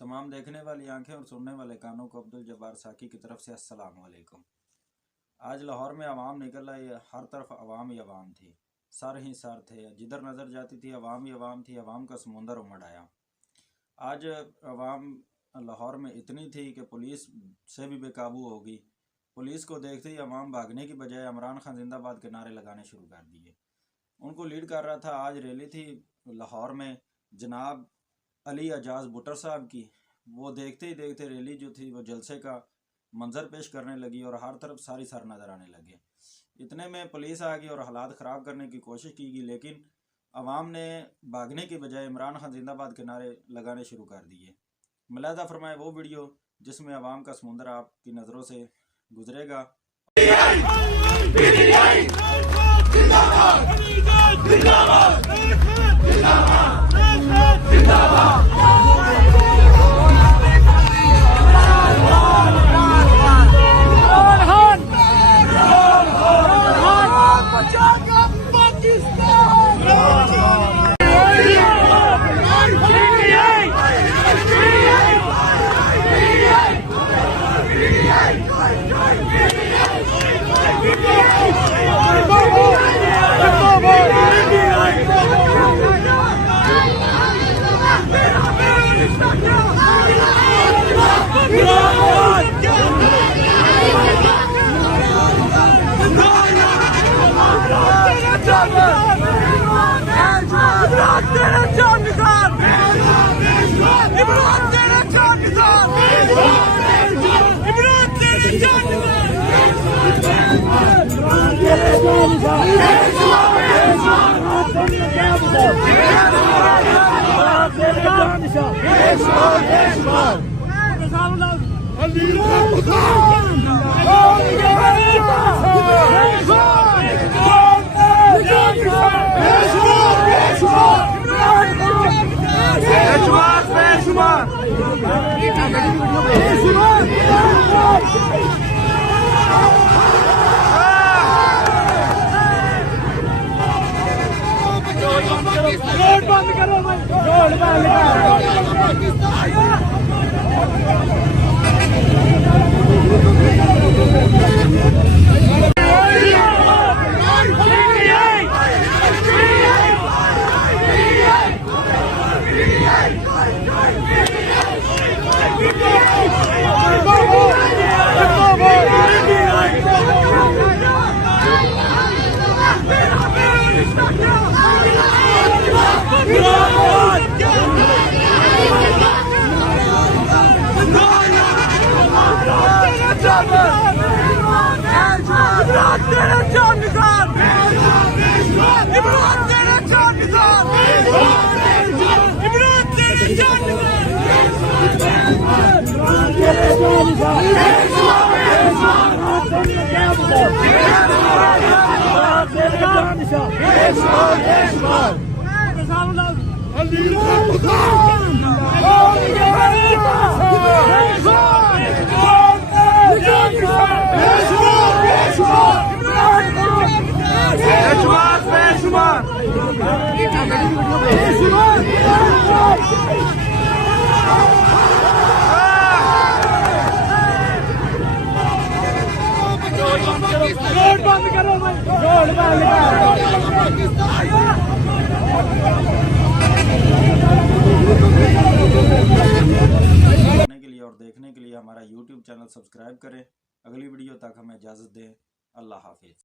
तमाम देखने वाली आंखें और सुनने वाले कानों को अब्दुल जब्बार साकी की तरफ से अस्सलाम वालेकुम। आज लाहौर में अवाम निकल आई, हर तरफ अवाम ही अवाम थी, सर ही सर थे, जिधर नज़र जाती थी अवाम ही अवाम थी, अवाम का समुंदर उमड़ आया। आज अवाम लाहौर में इतनी थी कि पुलिस से भी बेकाबू होगी। पुलिस को देखते ही अवाम भागने की बजाय इमरान खान जिंदाबाद के नारे लगाने शुरू कर दिए। उनको लीड कर रहा था, आज रैली थी लाहौर में जनाब अली एजाज भुट्टर साहब की। वो देखते ही देखते रैली जो थी वो जलसे का मंजर पेश करने लगी और हर तरफ सारी सर नज़र आने लगे। इतने में पुलिस आ गई और हालात ख़राब करने की कोशिश की गई, लेकिन अवाम ने भागने की बजाय इमरान खान जिंदाबाद के नारे लगाने शुरू कर दिए। मुलाहिजा फरमाए वो वीडियो जिसमें अवाम का समुंदर आपकी नज़रों से गुजरेगा। रोड बंद करो, रोड बंद के लिए और देखने के लिए हमारा YouTube चैनल सब्सक्राइब करें। अगली वीडियो तक हमें इजाज़त दें। अल्लाह हाफिज़।